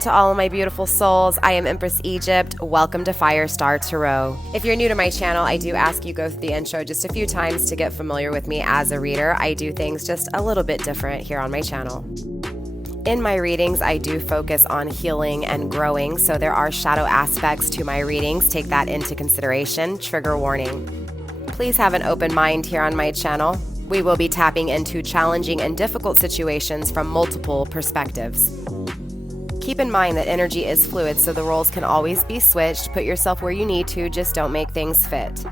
to all of my beautiful souls. I am Empress Egypt. Welcome to FireStar Tarot. If you're new to my channel, I do ask you go through the intro just a few times to get familiar with me as a reader. I do things just a little bit different here on my channel. In my readings, I do focus on healing and growing, so there are shadow aspects to my readings. Take that into consideration. Trigger warning. Please have an open mind here on my channel. We will be tapping into challenging and difficult situations from multiple perspectives. Keep in mind that energy is fluid, so the roles can always be switched. Put yourself where you need to, just don't make things fit.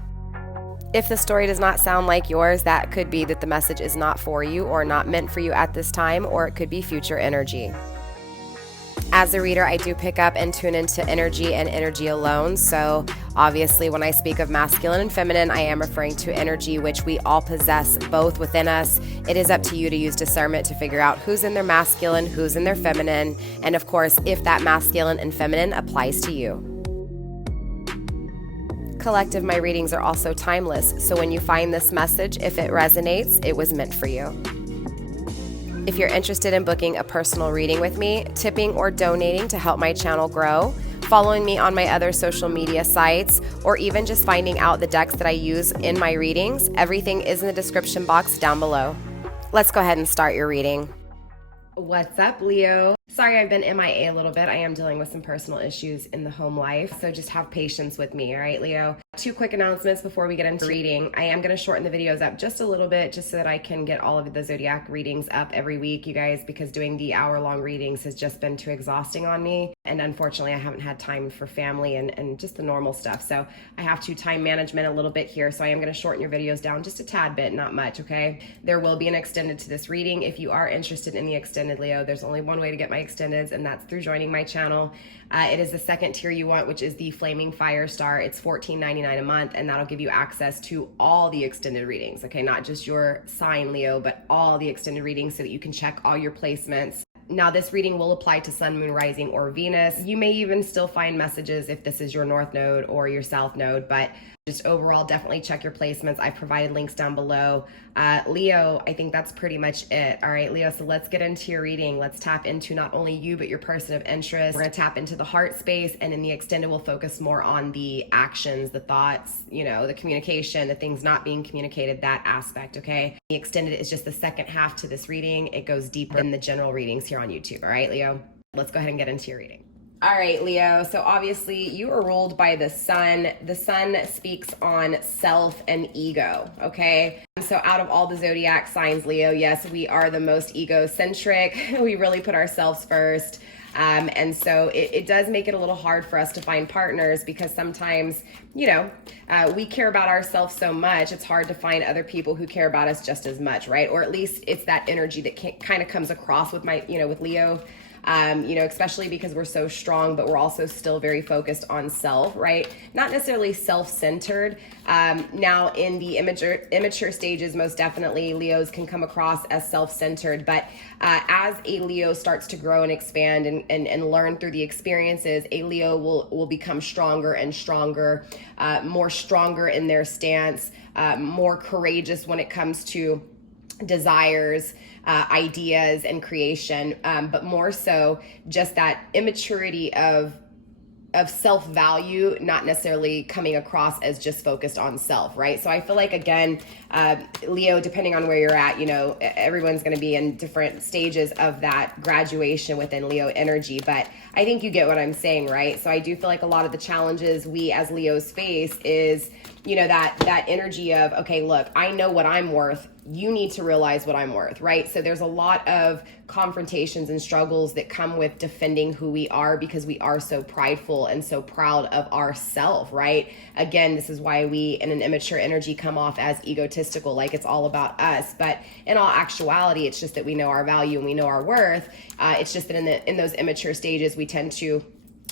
If the story does not sound like yours, that could be that the message is not for you or not meant for you at this time, or it could be future energy. As a reader, I do pick up and tune into energy and energy alone. So obviously when I speak of masculine and feminine, I am referring to energy, which we all possess both within us. It is up to you to use discernment to figure out who's in their masculine, who's in their feminine, and of course, if that masculine and feminine applies to you. Collective, my readings are also timeless. So when you find this message, if it resonates, it was meant for you. If you're interested in booking a personal reading with me, tipping or donating to help my channel grow, following me on my other social media sites, or even just finding out the decks that I use in my readings, everything is in the description box down below. Let's go ahead and start your reading. What's up, Leo? Sorry I've been MIA a little bit. I am dealing with some personal issues in the home life, so just have patience with me, all right, Leo? Two quick announcements before we get into reading. I am going to shorten the videos up just a little bit just so that I can get all of the zodiac readings up every week, you guys, because doing the hour-long readings has just been too exhausting on me, and unfortunately I haven't had time for family and just the normal stuff, so I have to time management a little bit here, so I am going to shorten your videos down just a tad bit, not much, okay? There will be an extended to this reading. If you are interested in the extended, Leo, there's only one way to get my extendeds, and that's through joining my channel. It is the second tier you want, which is the Flaming Firestar. It's $14.99 a month, and that'll give you access to all the extended readings, okay? Not just your sign, Leo, but all the extended readings so that you can check all your placements. Now, this reading will apply to Sun, Moon, Rising, or Venus. You may even still find messages if this is your North Node or your South Node, but just overall, definitely check your placements. I've provided links down below. Leo, I think that's pretty much it. All right, Leo, so let's get into your reading. Let's tap into not only you, but your person of interest. We're gonna tap into the heart space, and in the extended, we'll focus more on the actions, the thoughts, you know, the communication, the things not being communicated, that aspect, okay? The extended is just the second half to this reading. It goes deeper than the general readings here on YouTube, all right, Leo? Let's go ahead and get into your reading. All right, Leo, so obviously you are ruled by the sun. The sun speaks on self and ego, okay? So out of all the zodiac signs, Leo, yes, we are the most egocentric. We really put ourselves first. And so it does make it a little hard for us to find partners because sometimes, you know, we care about ourselves so much, it's hard to find other people who care about us just as much, right? Or at least it's that energy that kind of comes across with with Leo. You know, especially because we're so strong, but we're also still very focused on self, right? Not necessarily self-centered. Now in the immature stages, most definitely Leos can come across as self-centered, but as a Leo starts to grow and expand and learn through the experiences, a Leo will become stronger and stronger, more stronger in their stance, more courageous when it comes to desires, ideas, and creation, but more so just that immaturity of self-value, not necessarily coming across as just focused on self, right? So I feel like, again, Leo, depending on where you're at, you know, everyone's going to be in different stages of that graduation within Leo energy, but I think you get what I'm saying, right? So I do feel like a lot of the challenges we as Leos face is, you know, that energy of, okay, look, I know what I'm worth. You need to realize what I'm worth, right? So there's a lot of confrontations and struggles that come with defending who we are because we are so prideful and so proud of ourself, right? Again, this is why we in an immature energy come off as egotistical, like it's all about us. But in all actuality, it's just that we know our value and we know our worth. It's just that in those immature stages, we tend to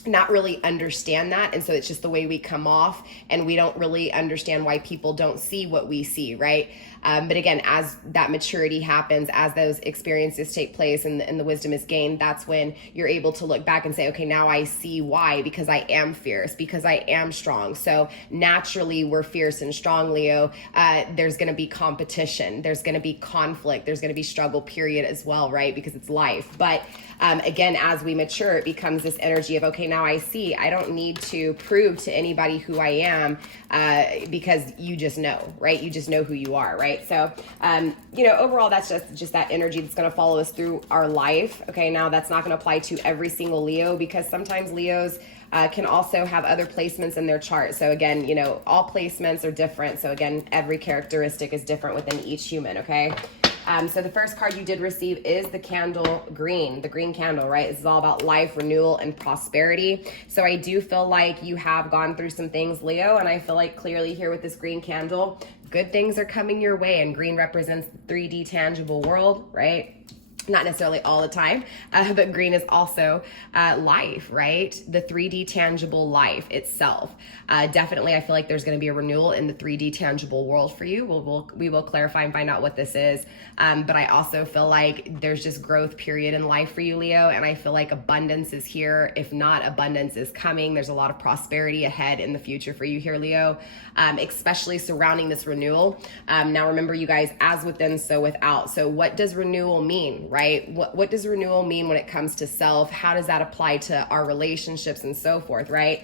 not really understand that. And so it's just the way we come off, and we don't really understand why people don't see what we see, right? But again, as that maturity happens, as those experiences take place and the wisdom is gained, that's when you're able to look back and say, okay, now I see why, because I am fierce, because I am strong. So naturally we're fierce and strong, Leo. There's going to be competition. There's going to be conflict. There's going to be struggle, period, as well, right? Because it's life. But again, as we mature, it becomes this energy of, okay, now I see, I don't need to prove to anybody who I am, because you just know, right? You just know who you are, right? So, overall, that's just that energy that's going to follow us through our life. Okay. Now that's not going to apply to every single Leo, because sometimes Leos can also have other placements in their chart. So again, all placements are different. So again, every characteristic is different within each human. Okay. So the first card you did receive is the candle green, the green candle, right? This is all about life, renewal, and prosperity. So I do feel like you have gone through some things, Leo, and I feel like clearly here with this green candle, good things are coming your way, and green represents the 3D tangible world, right? Not necessarily all the time, but green is also life, right? The 3D tangible life itself. Definitely, I feel like there's going to be a renewal in the 3D tangible world for you. We will clarify and find out what this is. But I also feel like there's just growth period in life for you, Leo. And I feel like abundance is here. If not, abundance is coming. There's a lot of prosperity ahead in the future for you here, Leo, especially surrounding this renewal. Now, remember, you guys, as within, so without. So what does renewal mean? Right? What does renewal mean when it comes to self? How does that apply to our relationships and so forth, right?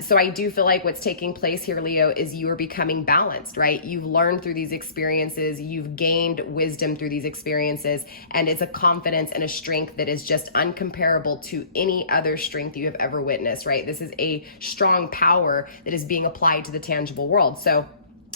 So I do feel like what's taking place here, Leo, is you are becoming balanced, right? You've learned through these experiences, you've gained wisdom through these experiences, and it's a confidence and a strength that is just uncomparable to any other strength you have ever witnessed, right? This is a strong power that is being applied to the tangible world. So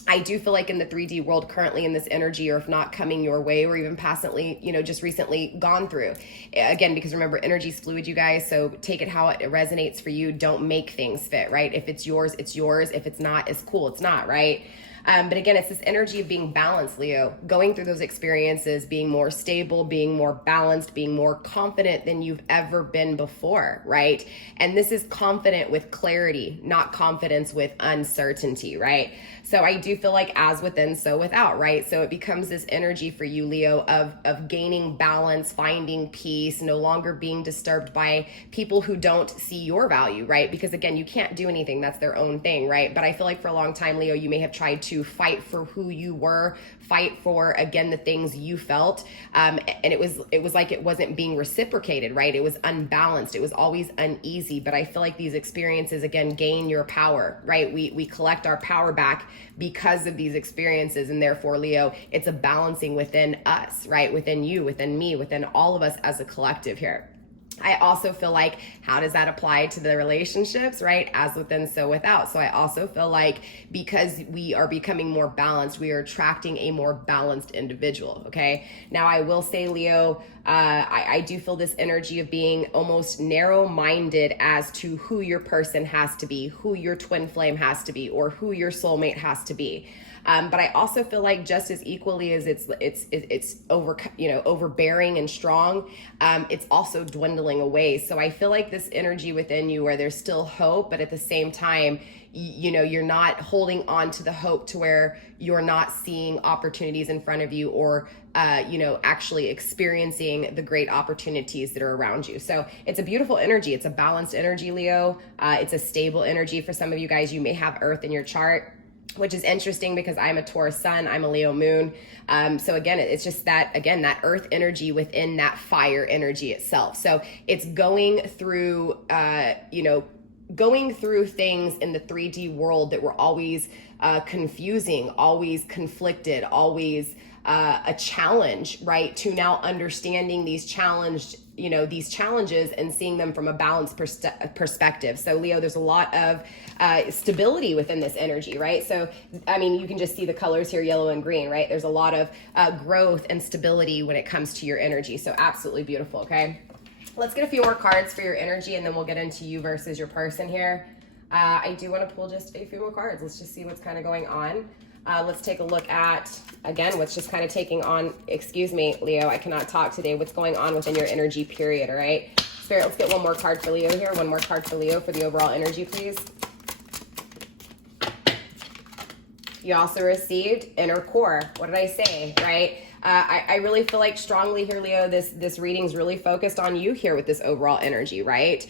I do feel like in the 3D world currently in this energy, or if not coming your way, or even passively, just recently gone through. Again, because remember, energy is fluid, you guys. So take it how it resonates for you. Don't make things fit, right? If it's yours, it's yours. If it's not, it's cool. It's not, right? But again, it's this energy of being balanced, Leo, going through those experiences, being more stable, being more balanced, being more confident than you've ever been before, right? And this is confident with clarity, not confidence with uncertainty, right? So I do feel like as within, so without, right? So it becomes this energy for you, Leo, of gaining balance, finding peace, no longer being disturbed by people who don't see your value, right? Because again, you can't do anything. That's their own thing, right? But I feel like for a long time, Leo, you may have tried to fight for who you were, fight for, again, the things you felt. And it was like it wasn't being reciprocated, right? It was unbalanced. It was always uneasy. But I feel like these experiences, again, gain your power, right? We collect our power back because of these experiences. And therefore, Leo, it's a balancing within us, right? Within you, within me, within all of us as a collective here. I also feel like, how does that apply to the relationships, right? As within, so without. So I also feel like because we are becoming more balanced, we are attracting a more balanced individual, okay? Now, I will say, Leo, I do feel this energy of being almost narrow-minded as to who your person has to be, who your twin flame has to be, or who your soulmate has to be. But I also feel like just as equally as it's overbearing and strong, it's also dwindling away. So I feel like this energy within you where there's still hope, but at the same time, you're not holding on to the hope to where you're not seeing opportunities in front of you, or actually experiencing the great opportunities that are around you. So it's a beautiful energy. It's a balanced energy, Leo. It's a stable energy. For some of you guys, you may have Earth in your chart, which is interesting because I'm a Taurus sun, I'm a Leo moon. So again, it's just that Earth energy within that fire energy itself. So it's going through, going through things in the 3D world that were always confusing, always conflicted, always a challenge, right? To now understanding these challenges and seeing them from a balanced perspective. So Leo, there's a lot of stability within this energy, right? So, I mean, you can just see the colors here, yellow and green, right? There's a lot of growth and stability when it comes to your energy. So absolutely beautiful, okay? Let's get a few more cards for your energy, and then we'll get into you versus your person here. I do want to pull just a few more cards. Let's just see what's kind of going on. Let's take a look at, again, what's just kind of taking on, excuse me, Leo, I cannot talk today, what's going on within your energy period, all right? Spirit, let's get one more card for Leo here. One more card for Leo for the overall energy, please. You also received inner core. What did I say, right? I really feel like strongly here, Leo, this reading's really focused on you here with this overall energy, right?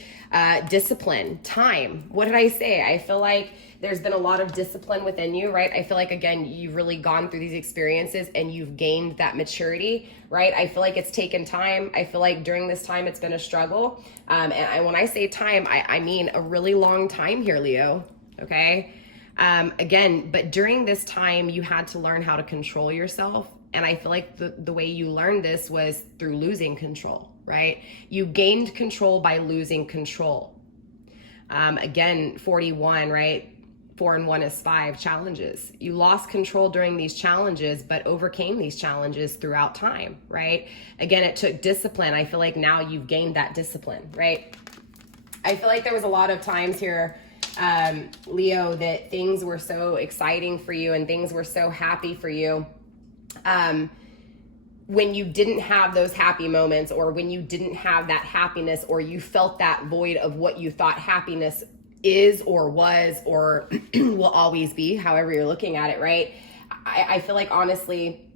Discipline, time. What did I say? I feel like there's been a lot of discipline within you, right? I feel like, again, you've really gone through these experiences and you've gained that maturity, right? I feel like it's taken time. I feel like during this time, it's been a struggle. And when I say time, I mean a really long time here, Leo, okay? Again, but during this time, you had to learn how to control yourself. And I feel like the way you learned this was through losing control, right? You gained control by losing control. Again, 41, right? 4 and 1 is 5 challenges. You lost control during these challenges, but overcame these challenges throughout time, right? Again, it took discipline. I feel like now you've gained that discipline, right? I feel like there was a lot of times here, Leo, that things were so exciting for you and things were so happy for you. When you didn't have those happy moments, or when you didn't have that happiness, or you felt that void of what you thought happiness is or was or will always be, however you're looking at it, right? I feel like, honestly,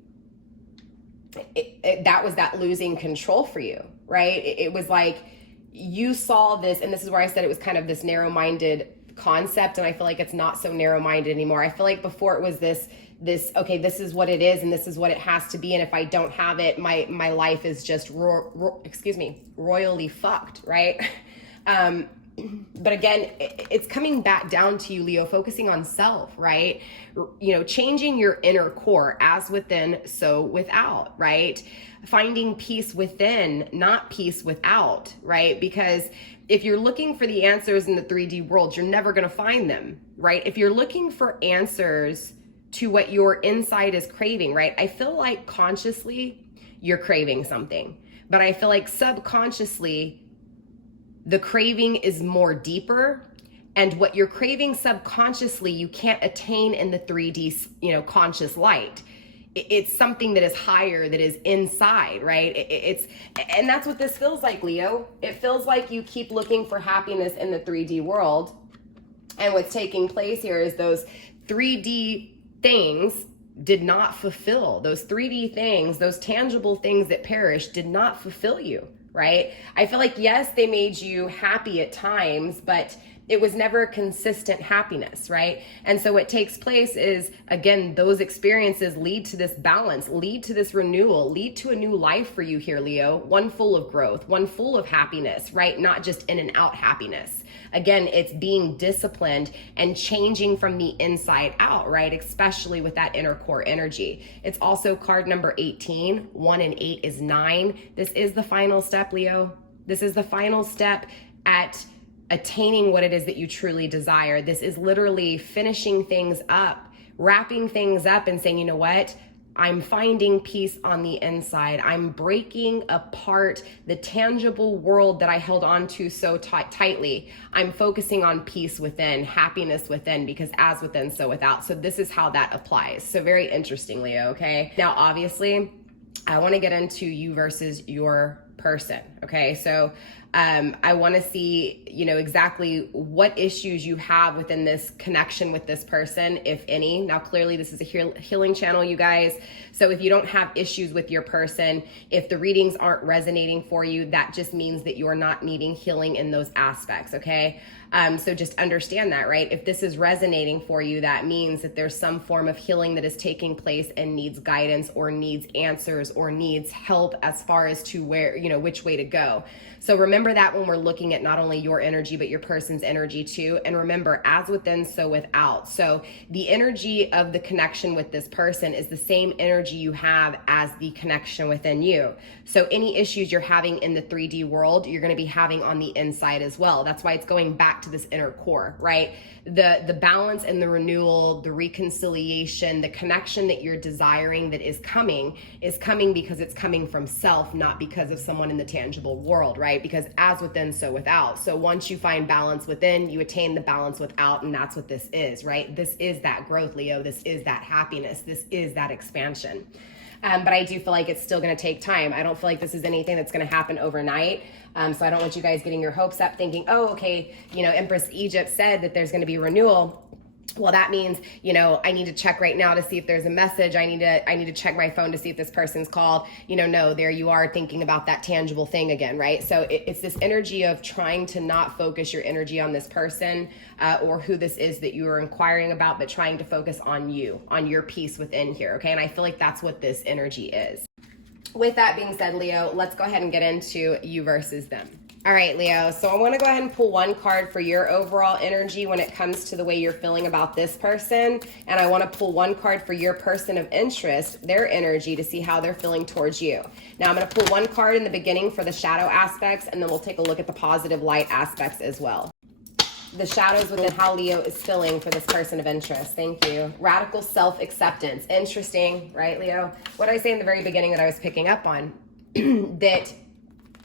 that was that losing control for you, right? It was like you saw this, and this is where I said it was kind of this narrow-minded concept, and I feel like it's not so narrow-minded anymore. I feel like before it was this, okay, this is what it is and this is what it has to be, and if I don't have it, my life is just royally fucked, right? But again, it's coming back down to you, Leo, focusing on self, right? You know, changing your inner core, as within, so without, right? Finding peace within, not peace without, right? Because if you're looking for the answers in the 3D world, you're never going to find them, right? If you're looking for answers to what your inside is craving, right? I feel like consciously you're craving something, but I feel like subconsciously the craving is more deeper, and what you're craving subconsciously you can't attain in the 3D, you know, conscious light. It's something that is higher, that is inside, right? And that's what this feels like, Leo. It feels like you keep looking for happiness in the 3D world, and what's taking place here is those 3D things did not fulfill. Those 3D things, those tangible things that perished, did not fulfill you, right? I feel like, yes, they made you happy at times, but it was never consistent happiness, right? And so what takes place is, again, those experiences lead to this balance, lead to this renewal, lead to a new life for you here, Leo. One full of growth, one full of happiness, right? Not just in and out happiness. Again, it's being disciplined and changing from the inside out, right? Especially with that inner core energy. It's also card number 18. 1 and 8 is 9. This is the final step, Leo. This is the final step at attaining what it is that you truly desire. This is literally finishing things up, wrapping things up and saying, you know what? I'm finding peace on the inside. I'm breaking apart the tangible world that I held on to so tightly. I'm focusing on peace within, happiness within, because as within, so without. So this is how that applies. So very interesting, Leo, okay? Now, obviously, I want to get into you versus your person, okay? So I want to see, you know, exactly what issues you have within this connection with this person, if any. Now, clearly, this is a healing channel, you guys. So if you don't have issues with your person, if the readings aren't resonating for you, that just means that you're not needing healing in those aspects, okay? So just understand that, right? If this is resonating for you, that means that there's some form of healing that is taking place and needs guidance or needs answers or needs help as far as to where, you know, which way to go. So remember that when we're looking at not only your energy, but your person's energy too. And remember, as within, so without. So the energy of the connection with this person is the same energy you have as the connection within you. So any issues you're having in the 3D world, you're going to be having on the inside as well. That's why it's going back to this inner core, right? The balance and the renewal, the reconciliation, the connection that you're desiring that is coming because it's coming from self, not because of someone in the tangible world, right? Because as within, so without. So once you find balance within, you attain the balance without, and that's what this is, right? This is that growth, Leo. This is that happiness. This is that expansion. But I do feel like it's still going to take time. I don't feel like this is anything that's going to happen overnight. So I don't want you guys getting your hopes up thinking, oh, okay, you know, Empress Egypt said that there's going to be renewal. Well, that means, you know, I need to check right now to see if there's a message. I need to check my phone to see if this person's called. You know, no, there you are thinking about that tangible thing again, right? So it's this energy of trying to not focus your energy on this person or who this is that you are inquiring about, but trying to focus on you, on your peace within here, okay? And I feel like that's what this energy is. With that being said, Leo, let's go ahead and get into you versus them. All right, Leo, so I want to go ahead and pull one card for your overall energy when it comes to the way you're feeling about this person. And I want to pull one card for your person of interest, their energy, to see how they're feeling towards you. Now, I'm going to pull one card in the beginning for the shadow aspects, and then we'll take a look at the positive light aspects as well. The shadows within how Leo is feeling for this person of interest. Thank you. Radical self-acceptance. Interesting, right, Leo? What did I say in the very beginning that I was picking up on? That,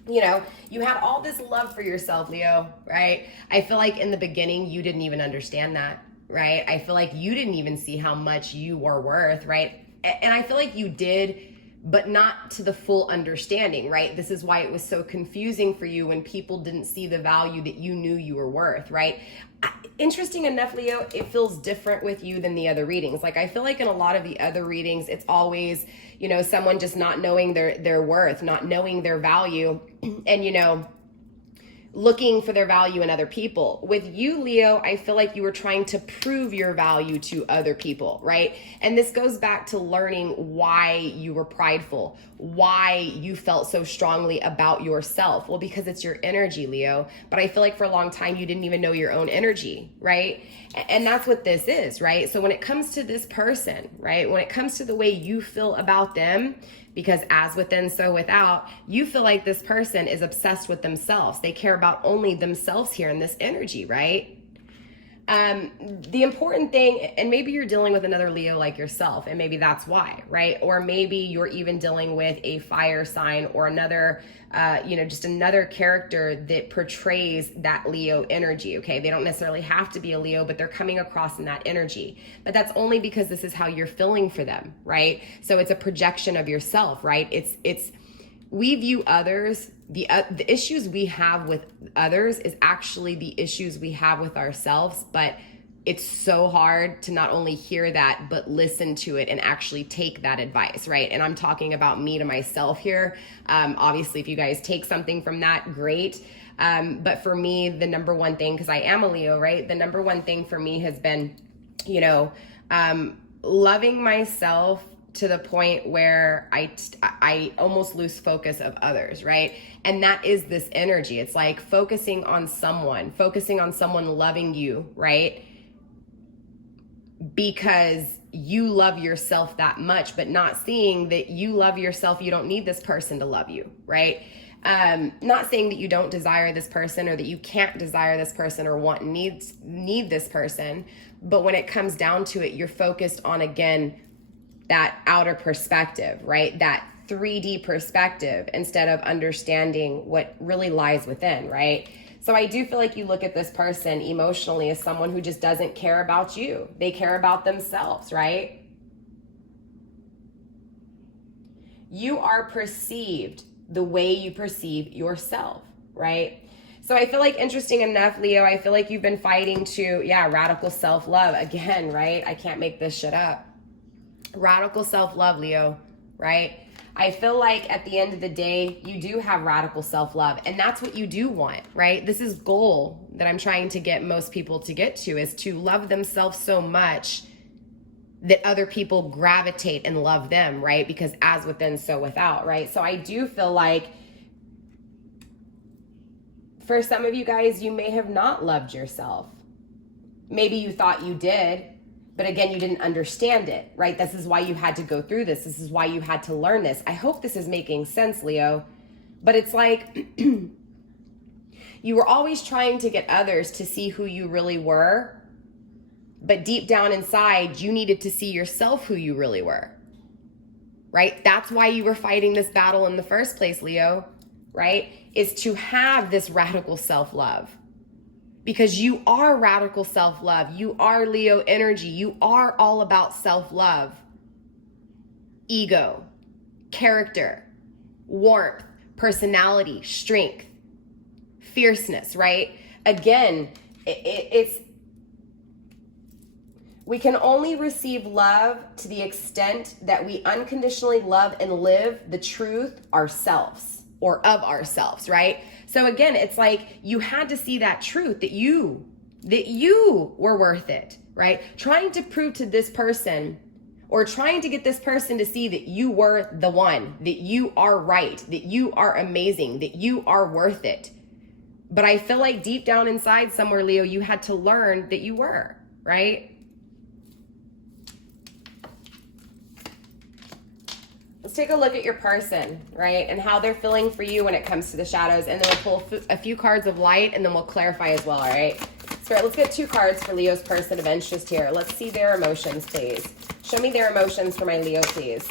you know, you had all this love for yourself, Leo, right? I feel like in the beginning, you didn't even understand that, right? I feel like you didn't even see how much you were worth, right? And I feel like you did, but not to the full understanding, right? This is why it was so confusing for you when people didn't see the value that you knew you were worth, right? Interesting enough, Leo, it feels different with you than the other readings. Like, I feel like in a lot of the other readings, it's always, you know, someone just not knowing their worth, not knowing their value, and, you know, looking for their value in other people. With you, Leo, I feel like you were trying to prove your value to other people, right? And this goes back to learning why you were prideful, why you felt so strongly about yourself. Well, because it's your energy, Leo. But I feel like for a long time, you didn't even know your own energy, right? And that's what this is, right? So when it comes to this person, right? When it comes to the way you feel about them, because as within, so without, you feel like this person is obsessed with themselves. They care about only themselves here in this energy, right? The important thing, and maybe you're dealing with another Leo like yourself, and maybe that's why, right? Or maybe you're even dealing with a fire sign or another, you know, just another character that portrays that Leo energy, okay? They don't necessarily have to be a Leo, but they're coming across in that energy. But that's only because this is how you're feeling for them, right? So it's a projection of yourself, right? It's we view others, the issues we have with others is actually the issues we have with ourselves, but it's so hard to not only hear that, but listen to it and actually take that advice, right? And I'm talking about me to myself here. Obviously, if you guys take something from that, great. But for me, the number one thing, because I am a Leo, right? The number one thing for me has been, you know, loving myself to the point where I almost lose focus of others, right? And that is this energy. It's like focusing on someone loving you, right? Because you love yourself that much, but not seeing that you love yourself. You don't need this person to love you, right? Not saying that you don't desire this person or that you can't desire this person or need this person. But when it comes down to it, you're focused on, again, that outer perspective, right? That 3D perspective instead of understanding what really lies within, right? So I do feel like you look at this person emotionally as someone who just doesn't care about you. They care about themselves, right? You are perceived the way you perceive yourself, right? So I feel like, interesting enough, Leo, I feel like you've been fighting to, radical self-love again, right? I can't make this shit up. Radical self-love, Leo, right? I feel like at the end of the day, you do have radical self-love, and that's what you do want, right? This is goal that I'm trying to get most people to get to, is to love themselves so much that other people gravitate and love them, right? Because as within, so without, right? So I do feel like for some of you guys, you may have not loved yourself. Maybe you thought you did, but again, you didn't understand it, right? This is why you had to go through this. This is why you had to learn this. I hope this is making sense, Leo. But it's like you were always trying to get others to see who you really were. But deep down inside, you needed to see yourself who you really were, right? That's why you were fighting this battle in the first place, Leo, right, is to have this radical self-love. Because you are radical self-love. You are Leo energy. You are all about self-love. Ego, character, warmth, personality, strength, fierceness, right? Again, it's we can only receive love to the extent that we unconditionally love and live the truth ourselves or of ourselves, right? So again, it's like you had to see that truth that you were worth it, right? Trying to prove to this person or trying to get this person to see that you were the one, that you are right, that you are amazing, that you are worth it. But I feel like deep down inside somewhere, Leo, you had to learn that you were, right? Let's take a look at your person, right? And how they're feeling for you when it comes to the shadows. And then we'll pull a few cards of light and then we'll clarify as well, all right? So let's get 2 cards for Leo's person of interest here. Let's see their emotions, please. Show me their emotions for my Leo, please.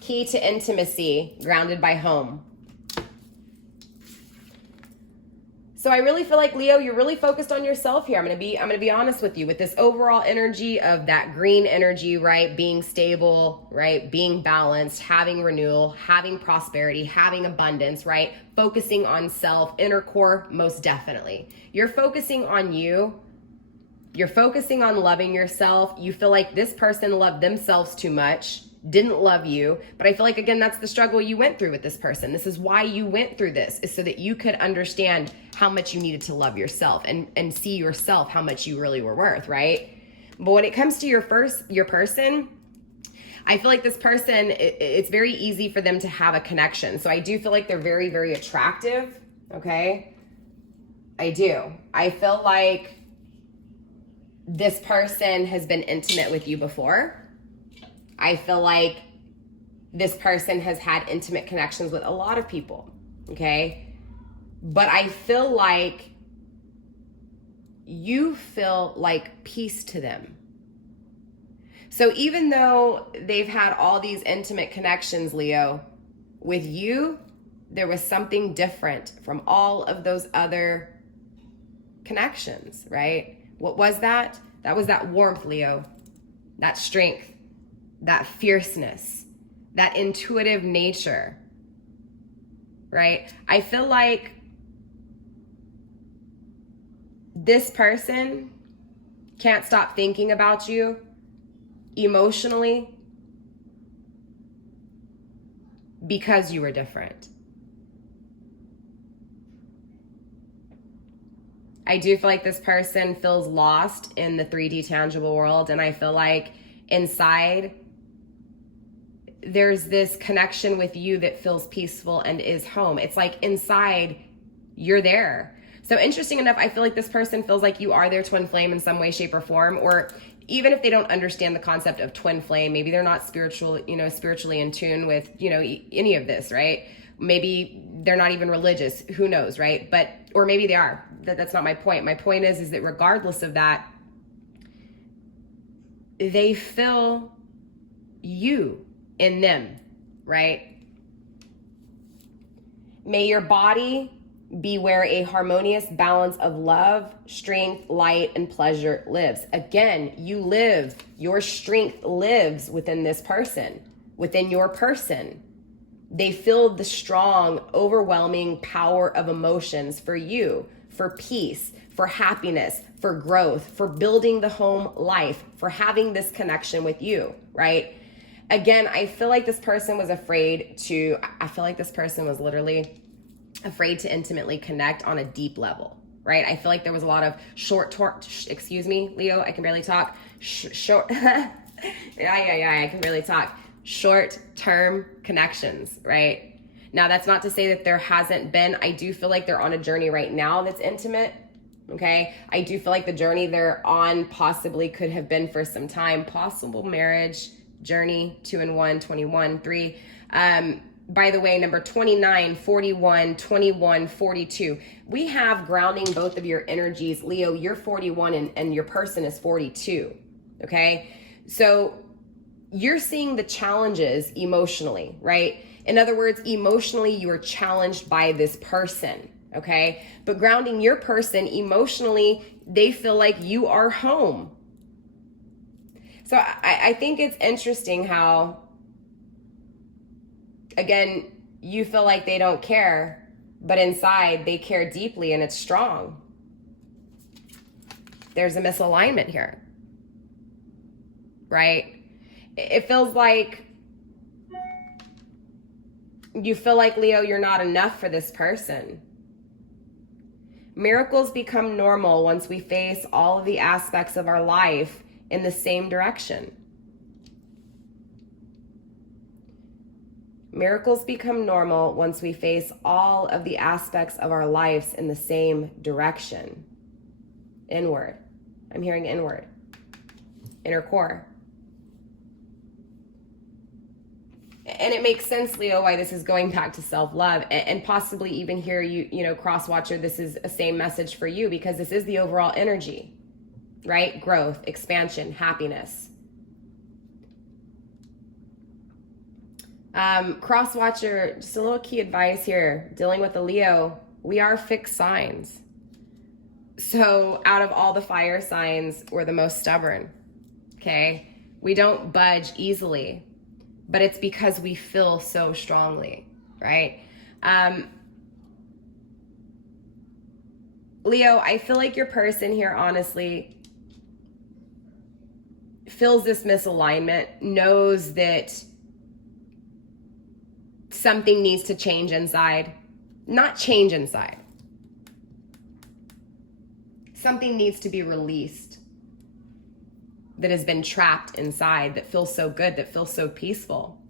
Key to intimacy, grounded by home. So I really feel like, Leo, you're really focused on yourself here. I'm gonna be honest with you, with this overall energy of that green energy, right? Being stable, right? Being balanced, having renewal, having prosperity, having abundance, right? Focusing on self, inner core, most definitely. You're focusing on you. You're focusing on loving yourself. You feel like this person loved themselves too much, didn't love you. But I feel like, again, that's the struggle you went through with this person. This is why you went through this, is so that you could understand how much you needed to love yourself and see yourself, how much you really were worth, right? But when it comes to your person, I feel like this person, it's very easy for them to have a connection. So I do feel like they're very, very attractive, okay? I do. I feel like this person has been intimate with you before. I feel like this person has had intimate connections with a lot of people, okay? But I feel like you feel like peace to them. So even though they've had all these intimate connections, Leo, with you, there was something different from all of those other connections, right? What was that? That was that warmth, Leo, that strength, that fierceness, that intuitive nature, right? I feel like this person can't stop thinking about you emotionally because you were different. I do feel like this person feels lost in the 3D tangible world, and I feel like inside there's this connection with you that feels peaceful and is home. It's like inside you're there. So interesting enough, I feel like this person feels like you are their twin flame in some way, shape, or form, or even if they don't understand the concept of twin flame, maybe they're not spiritually in tune with, any of this, right? Maybe they're not even religious, who knows, right? But, or maybe they are. That's not my point. My point is that regardless of that, they feel you in them, right? May your body be where a harmonious balance of love, strength, light, and pleasure lives. Again, your strength lives within this person, within your person. They feel the strong, overwhelming power of emotions for you, for peace, for happiness, for growth, for building the home life, for having this connection with you, right? Again, I feel like this person was literally afraid to intimately connect on a deep level, right? I feel like there was a lot of Leo, I can barely talk. I can really talk. Short-term connections, right? Now, that's not to say that there hasn't been. I do feel like they're on a journey right now that's intimate, okay? I do feel like the journey they're on possibly could have been for some time. Possible marriage, journey, 2 and 1, 21, 3. By the way, number 29, 41, 21, 42. We have grounding both of your energies. Leo, you're 41 and your person is 42, okay? So you're seeing the challenges emotionally, right? In other words, emotionally, you are challenged by this person, okay? But grounding your person emotionally, they feel like you are home. So I think it's interesting how, again, you feel like they don't care, but inside they care deeply and it's strong. There's a misalignment here, right? It feels like you feel like, Leo, you're not enough for this person. Miracles become normal once we face all of the aspects of our life in the same direction. Miracles become normal once we face all of the aspects of our lives in the same direction. Inward. I'm hearing inward. Inner core. And it makes sense, Leo, why this is going back to self-love, and possibly even here, you know, cross-watcher, this is a same message for you, because this is the overall energy, right? Growth, expansion, happiness. Cross-watcher, just a little key advice here, dealing with the Leo, we are fixed signs. So out of all the fire signs, we're the most stubborn, okay? We don't budge easily, but it's because we feel so strongly, right? Leo, I feel like your person here, honestly, feels this misalignment, knows that something needs to change inside. Not change inside. Something needs to be released that has been trapped inside, that feels so good, that feels so peaceful.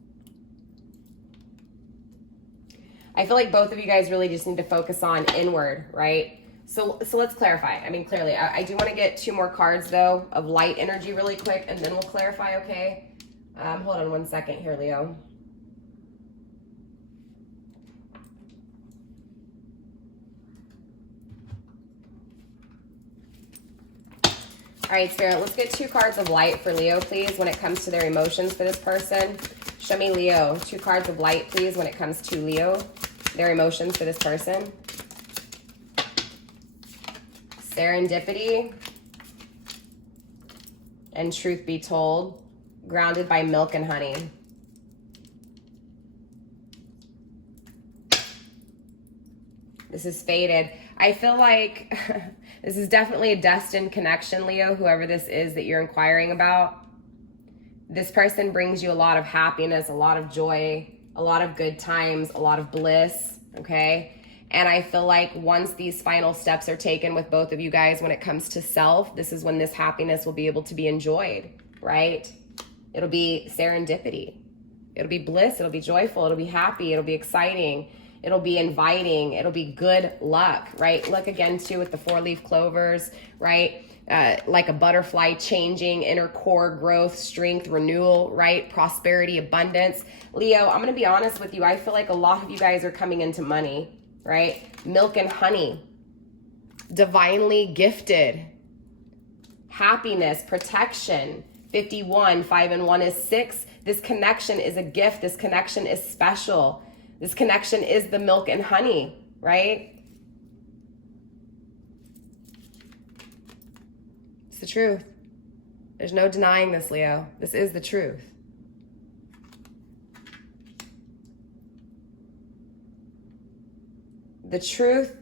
I feel like both of you guys really just need to focus on inward, right? So let's clarify. I mean, clearly, I do want to get 2 more cards, though, of light energy really quick, and then we'll clarify, okay? Hold on one second here, Leo. All right, Spirit, let's get 2 cards of light for Leo, please, when it comes to their emotions for this person. Show me Leo. 2 cards of light, please, when it comes to Leo, their emotions for this person. Serendipity and truth be told, grounded by milk and honey. This is fated. I feel like this is definitely a destined connection, Leo, whoever this is that you're inquiring about. This person brings you a lot of happiness, a lot of joy, a lot of good times, a lot of bliss, okay? And I feel like once these final steps are taken with both of you guys when it comes to self, this is when this happiness will be able to be enjoyed, right? It'll be serendipity. It'll be bliss. It'll be joyful. It'll be happy. It'll be exciting. It'll be inviting. It'll be good luck, right? Look again, too, with the 4-leaf clovers, right? Like a butterfly changing, inner core growth, strength, renewal, right? Prosperity, abundance. Leo, I'm going to be honest with you. I feel like a lot of you guys are coming into money, right? Milk and honey. Divinely gifted. Happiness, protection. 51, 5 and 1 is 6. This connection is a gift. This connection is special. This connection is the milk and honey, right? It's the truth. There's no denying this, Leo. This is the truth. The truth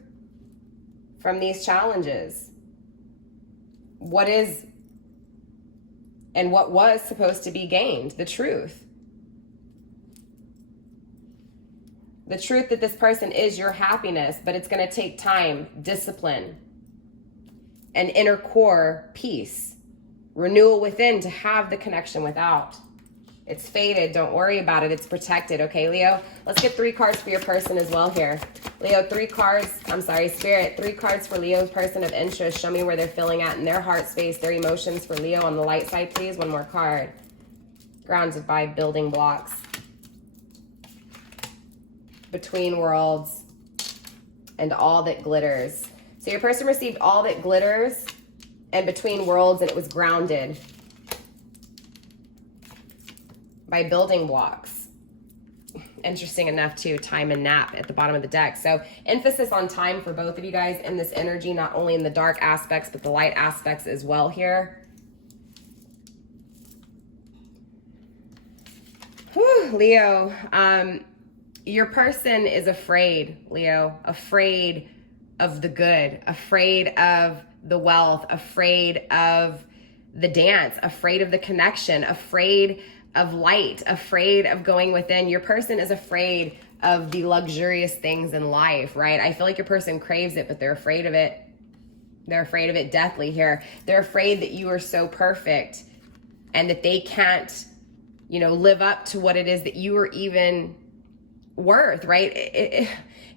from these challenges. What is and what was supposed to be gained? The truth. The truth that this person is your happiness, but it's going to take time, discipline, and inner core peace, renewal within to have the connection without. It's fated. Don't worry about it. It's protected. Okay, Leo? Let's get 3 cards for your person as well here. Leo, 3 cards. I'm sorry, Spirit. 3 cards for Leo's person of interest. Show me where they're feeling at in their heart space, their emotions for Leo on the light side, please. 1 more card. Grounded by building blocks. Between worlds and all that glitters. So your person received all that glitters and between worlds, and it was grounded. by building blocks. Interesting enough too, time and nap at the bottom of the deck. So emphasis on time for both of you guys in this energy, not only in the dark aspects, but the light aspects as well here. Whew, Leo, your person is afraid, Leo, afraid of the good, afraid of the wealth, afraid of the dance, afraid of the connection, afraid of light, afraid of going within. Your person is afraid of the luxurious things in life, right? I feel like your person craves it, but they're afraid of it. They're afraid of it deathly here. They're afraid that you are so perfect and that they can't, you know, live up to what it is that you are even worth, right?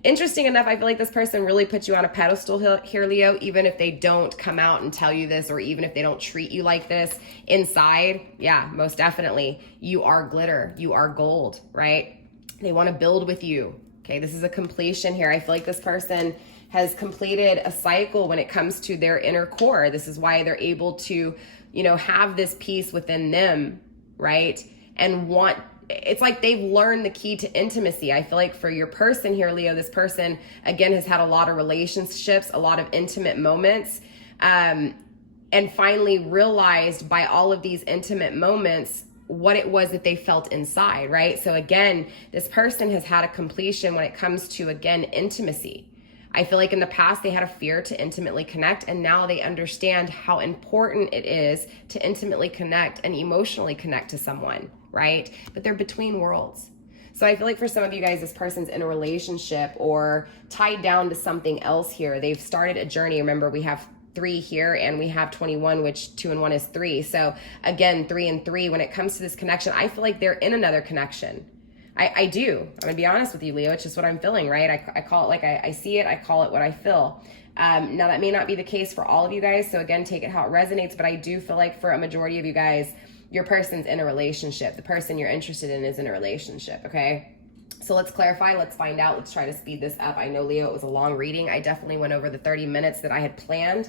Interesting enough, I feel like this person really puts you on a pedestal here, Leo, even if they don't come out and tell you this, or even if they don't treat you like this inside. Yeah, most definitely. You are glitter. You are gold, right? They want to build with you. Okay, this is a completion here. I feel like this person has completed a cycle when it comes to their inner core. This is why they're able to, you know, have this peace within them, right? And want, it's like they've learned the key to intimacy. I feel like for your person here, Leo, this person, again, has had a lot of relationships, a lot of intimate moments, and finally realized by all of these intimate moments what it was that they felt inside, right? So again, this person has had a completion when it comes to, again, intimacy. I feel like in the past they had a fear to intimately connect, and now they understand how important it is to intimately connect and emotionally connect to someone, right? But they're between worlds. So I feel like for some of you guys, this person's in a relationship or tied down to something else here. They've started a journey. Remember, we have 3 here and we have 21, which 2 and 1 is 3. So again, 3 and 3, when it comes to this connection, I feel like they're in another connection. I do. I'm gonna be honest with you, Leo. It's just what I'm feeling, right? I call it like I see it. I call it what I feel. Now that may not be the case for all of you guys. So again, take it how it resonates. But I do feel like for a majority of you guys, your person's in a relationship. The person you're interested in is in a relationship, okay? So let's clarify. Let's find out. Let's try to speed this up. I know, Leo, it was a long reading. I definitely went over the 30 minutes that I had planned.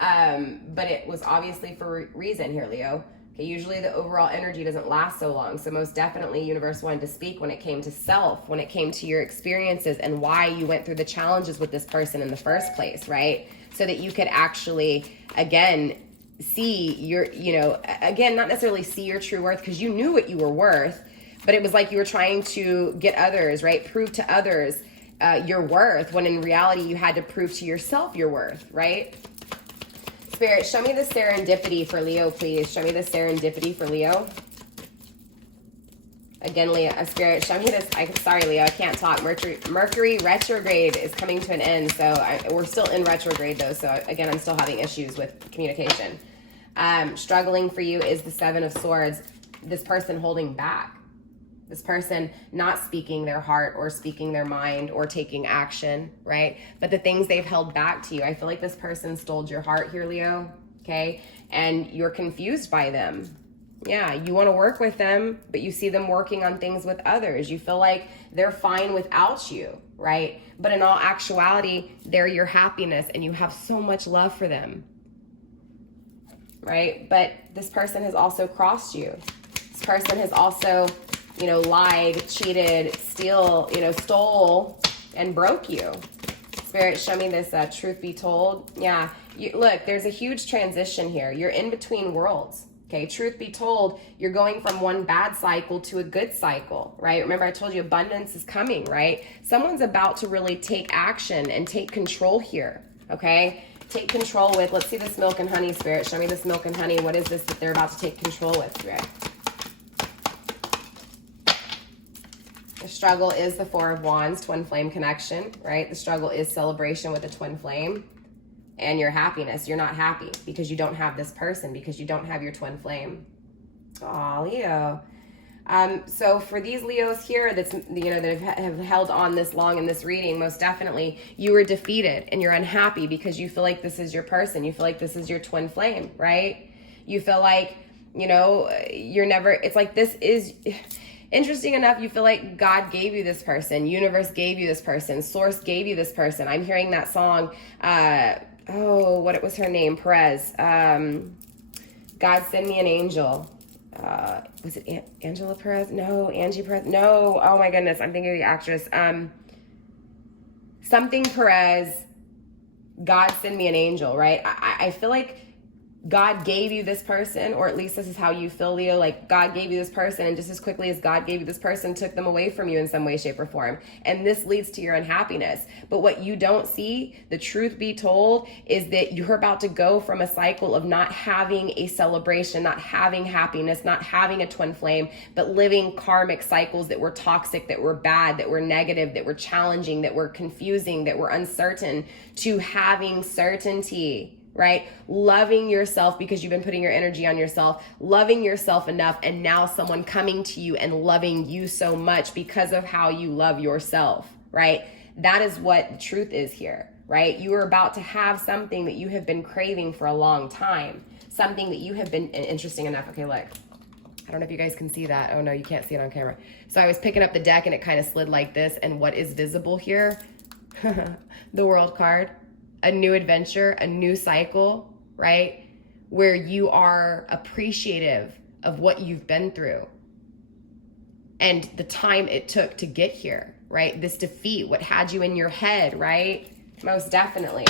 But it was obviously for a reason here, Leo. Okay, usually the overall energy doesn't last so long. So most definitely universe wanted to speak when it came to self, when it came to your experiences and why you went through the challenges with this person in the first place, right? So that you could actually, again, see your, you know, again, not necessarily see your true worth because you knew what you were worth, but it was like you were trying to get others, right? Prove to others your worth, when in reality you had to prove to yourself your worth, right? Spirit, show me the serendipity for Leo, please. Show me the serendipity for Leo. Again, Leo, Spirit, show me this. Sorry, Leo, I can't talk. Mercury retrograde is coming to an end. So we're still in retrograde, though. So again, I'm still having issues with communication. Struggling for you is the 7 of Swords. This person holding back. This person not speaking their heart or speaking their mind or taking action, right? But the things they've held back to you. I feel like this person stole your heart here, Leo, okay? And you're confused by them. Yeah, you want to work with them, but you see them working on things with others. You feel like they're fine without you, right? But in all actuality, they're your happiness and you have so much love for them, right? But this person has also crossed you. This person has also, you know, lied, cheated, stole and broke you. Spirit, show me this truth be told. Yeah, look, there's a huge transition here. You're in between worlds. Okay, truth be told, you're going from one bad cycle to a good cycle, right? Remember, I told you abundance is coming, right? Someone's about to really take action and take control here, okay? Take control with, let's see this milk and honey, Spirit. Show me this milk and honey. What is this that they're about to take control with, Spirit? The struggle is the 4 of Wands, twin flame connection, right? The struggle is celebration with a twin flame. And your happiness. You're not happy because you don't have this person, because you don't have your twin flame. Aw, Leo. So for these Leos here that's, you know, that have held on this long in this reading, most definitely you were defeated and you're unhappy because you feel like this is your person. You feel like this is your twin flame, right? You feel like, you know, you're never, it's like this is... Interesting enough, you feel like God gave you this person, universe gave you this person, source gave you this person. I'm hearing that song, what was her name? Perez. God send me an angel. was it Angela Perez? No, Angie Perez. No, oh my goodness, I'm thinking of the actress. Something Perez, God send me an angel, right? I feel like God gave you this person, or at least this is how you feel, Leo, like God gave you this person, and just as quickly as God gave you this person, took them away from you in some way, shape, or form. And this leads to your unhappiness. But what you don't see, the truth be told, is that you're about to go from a cycle of not having a celebration, not having happiness, not having a twin flame, but living karmic cycles that were toxic, that were bad, that were negative, that were challenging, that were confusing, that were uncertain, to having certainty. Right? Loving yourself because you've been putting your energy on yourself, loving yourself enough, and now someone coming to you and loving you so much because of how you love yourself, right? That is what the truth is here, right? You are about to have something that you have been craving for a long time, something that you have been, interesting enough. Okay, look, I don't know if you guys can see that. Oh no, you can't see it on camera. So I was picking up the deck and it kind of slid like this, and what is visible here? The World card. A new adventure, a new cycle, right? Where you are appreciative of what you've been through and the time it took to get here, right? This defeat, what had you in your head, right? Most definitely.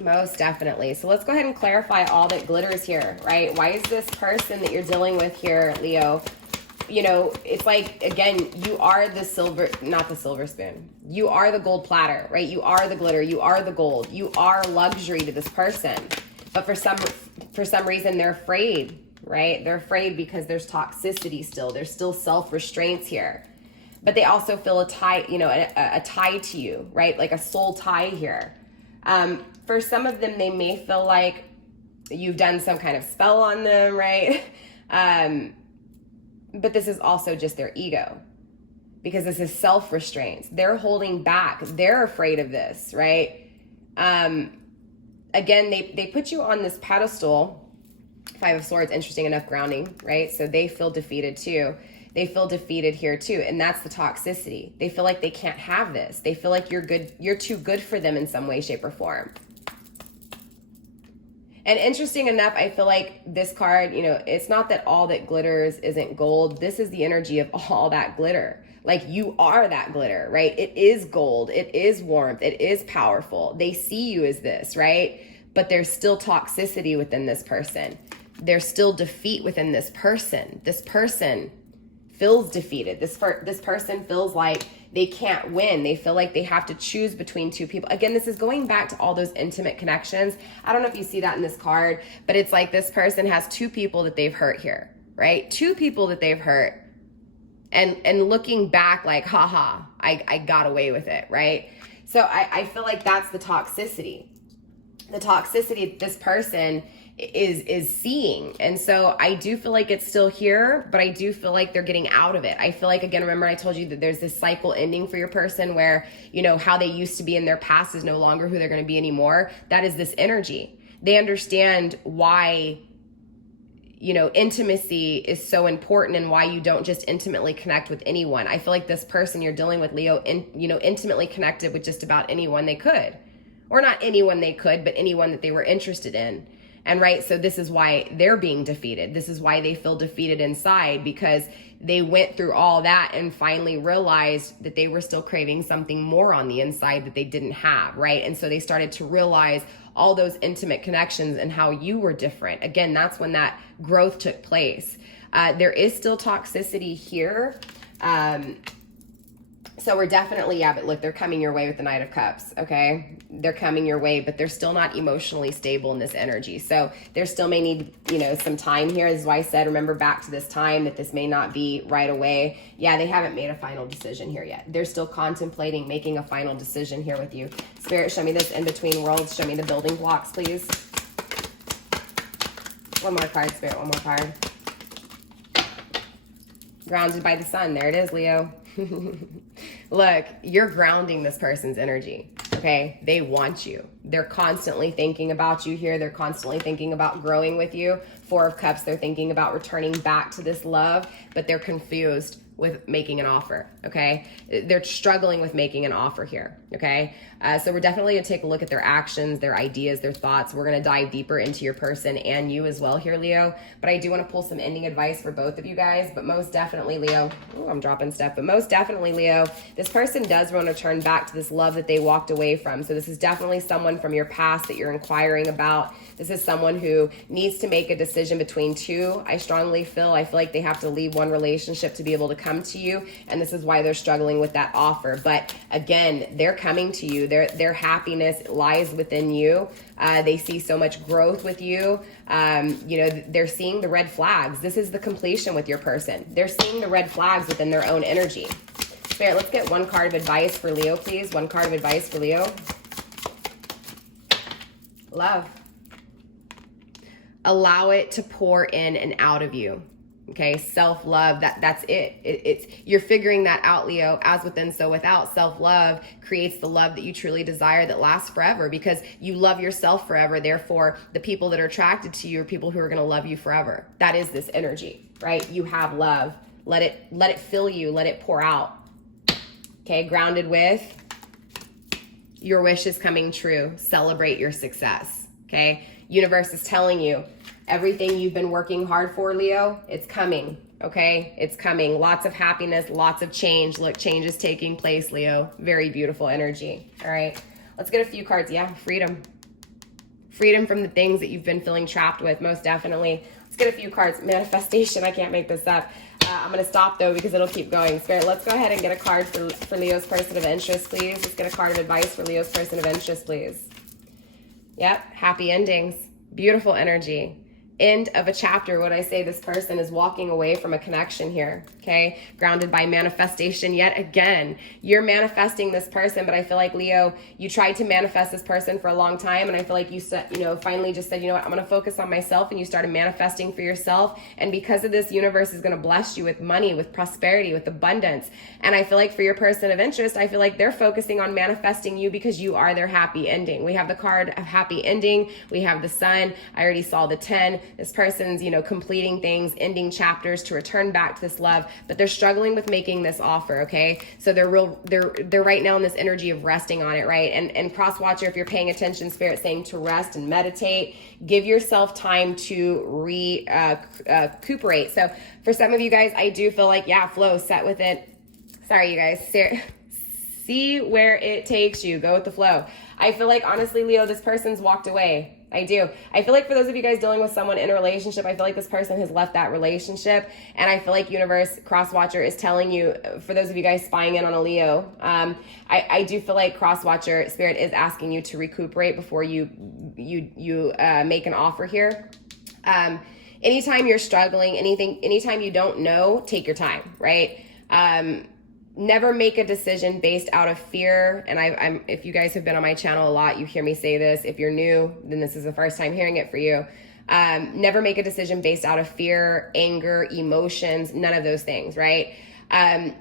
Most definitely. So let's go ahead and clarify all that glitters here, right? Why is this person that you're dealing with here, Leo? You know, it's like, again, you are the silver, not the silver spoon. You are the gold platter, right? You are the glitter. You are the gold. You are luxury to this person. But for some reason, they're afraid, right? They're afraid because there's toxicity still. There's still self-restraints here. But they also feel a tie, you know, a tie to you, right? Like a soul tie here. For some of them, they may feel like you've done some kind of spell on them, right? But this is also just their ego, because this is self-restraints. They're holding back. They're afraid of this, right? Again, they put you on this pedestal. Five of Swords, interesting enough, grounding, right? So they feel defeated too. They feel defeated here too. And that's the toxicity. They feel like they can't have this. They feel like you're too good for them in some way, shape, or form. And interesting enough, I feel like this card, you know, it's not that all that glitters isn't gold. This is the energy of all that glitter. Like, you are that glitter, right? It is gold. It is warmth. It is powerful. They see you as this, right? But there's still toxicity within this person. There's still defeat within this person. This person feels defeated. This person feels like they can't win. They feel like they have to choose between two people. Again, this is going back to all those intimate connections. I don't know if you see that in this card, but it's like this person has two people that they've hurt here, right? Two people that they've hurt. And looking back like, haha, I got away with it, right? So I feel like that's the toxicity. The toxicity this person is seeing. And so I do feel like it's still here, but I do feel like they're getting out of it. I feel like, again, remember I told you that there's this cycle ending for your person where, you know, how they used to be in their past is no longer who they're going to be anymore. That is this energy. They understand why, you know, intimacy is so important and why you don't just intimately connect with anyone. I feel like this person you're dealing with, Leo, intimately connected with just about anyone they could. Or not anyone they could, but anyone that they were interested in. And right, so this is why they're being defeated. This is why they feel defeated inside, because they went through all that and finally realized that they were still craving something more on the inside that they didn't have, right? And so they started to realize all those intimate connections and how you were different. Again, that's when that growth took place. There is still toxicity here. So we're definitely, yeah, but look, they're coming your way with the Knight of Cups, okay? They're coming your way, but they're still not emotionally stable in this energy. So there still may need, you know, some time here. This is why I said, remember back to this time, that this may not be right away. Yeah, they haven't made a final decision here yet. They're still contemplating making a final decision here with you. Spirit, show me this in between worlds. Show me the building blocks, please. One more card, Spirit, one more card. Grounded by the sun. There it is, Leo. Look, you're grounding this person's energy, okay? They want you. They're constantly thinking about you here. They're constantly thinking about growing with you. Four of Cups, they're thinking about returning back to this love, but they're confused with making an offer, okay? They're struggling with making an offer here, okay? So we're definitely gonna take a look at their actions, their ideas, their thoughts. We're gonna dive deeper into your person and you as well here, Leo. But I do wanna pull some ending advice for both of you guys. But most definitely, Leo, I'm dropping stuff, but most definitely, Leo, this person does want to turn back to this love that they walked away from. So this is definitely someone from your past that you're inquiring about. This is someone who needs to make a decision between two. I strongly feel like they have to leave one relationship to be able to come to you. And this is why they're struggling with that offer. But again, they're coming to you. Their happiness lies within you. They see so much growth with you. You know, they're seeing the red flags. This is the completion with your person. They're seeing the red flags within their own energy. Spirit, let's get one card of advice for Leo, please. One card of advice for Leo. Love. Allow it to pour in and out of you. Okay, self-love, that's it. It's you're figuring that out, Leo. As within, so without. Self-love creates the love that you truly desire that lasts forever, because you love yourself forever. Therefore, the people that are attracted to you are people who are going to love you forever. That is this energy, right? You have love. Let it fill you. Let it pour out. Okay, grounded with your wish is coming true. Celebrate your success. Okay, universe is telling you, everything you've been working hard for, Leo, it's coming, okay? It's coming. Lots of happiness, lots of change. Look, change is taking place, Leo. Very beautiful energy, all right? Let's get a few cards. Yeah, freedom. Freedom from the things that you've been feeling trapped with, most definitely. Let's get a few cards. Manifestation, I can't make this up. I'm going to stop, though, because it'll keep going. Spirit, let's go ahead and get a card for Leo's person of interest, please. Let's get a card of advice for Leo's person of interest, please. Yep, happy endings. Beautiful energy. End of a chapter. What I say, this person is walking away from a connection here, okay? Grounded by manifestation yet again. You're manifesting this person, but I feel like, Leo, you tried to manifest this person for a long time, and I feel like you said, you know, finally just said, you know what, I'm going to focus on myself, and you started manifesting for yourself, and because of this, universe is going to bless you with money, with prosperity, with abundance. And I feel like for your person of interest, I feel like they're focusing on manifesting you because you are their happy ending. We have the card of happy ending. We have the sun. I already saw the 10. This person's, you know, completing things, ending chapters to return back to this love, but they're struggling with making this offer, okay? So they're right now in this energy of resting on it, right? And cross watcher, if you're paying attention, Spirit saying to rest and meditate, give yourself time to recuperate. So for some of you guys, I do feel like, yeah, flow, set with it. Sorry, you guys. See where it takes you. Go with the flow. I feel like, honestly, Leo, this person's walked away. I do. I feel like for those of you guys dealing with someone in a relationship, I feel like this person has left that relationship. And I feel like universe, cross watcher is telling you, for those of you guys spying in on a Leo, I do feel like cross watcher spirit is asking you to recuperate before you make an offer here. Anytime you're struggling, anytime you don't know, take your time, right? Never make a decision based out of fear. And if you guys have been on my channel a lot, you hear me say this. If you're new, then this is the first time hearing it for you. Never make a decision based out of fear, anger, emotions, none of those things, right?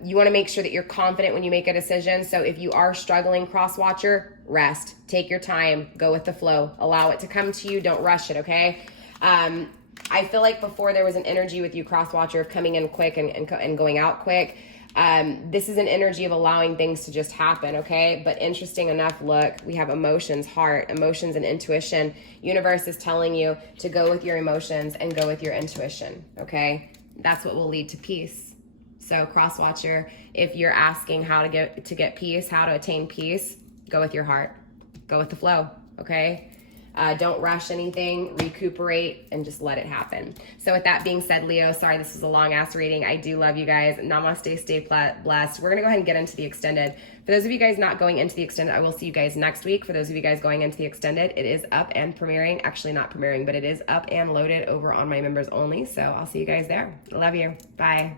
You want to make sure that you're confident when you make a decision. So if you are struggling, cross watcher, rest, take your time, go with the flow, allow it to come to you. Don't rush it. Okay. I feel like before there was an energy with you, cross watcher, of coming in quick and going out quick. This is an energy of allowing things to just happen, okay? But interesting enough, look, we have emotions, heart, emotions, and intuition. Universe is telling you to go with your emotions and go with your intuition, okay? That's what will lead to peace. So cross watcher, if you're asking how to get peace, how to attain peace, go with your heart. Go with the flow, okay? Don't rush anything, recuperate, and just let it happen. So with that being said, Leo, sorry, this is a long ass reading. I do love you guys. Namaste, stay blessed. We're going to go ahead and get into the extended. For those of you guys not going into the extended, I will see you guys next week. For those of you guys going into the extended, it is up and premiering. Actually not premiering, but it is up and loaded over on my members only. So I'll see you guys there. Love you. Bye.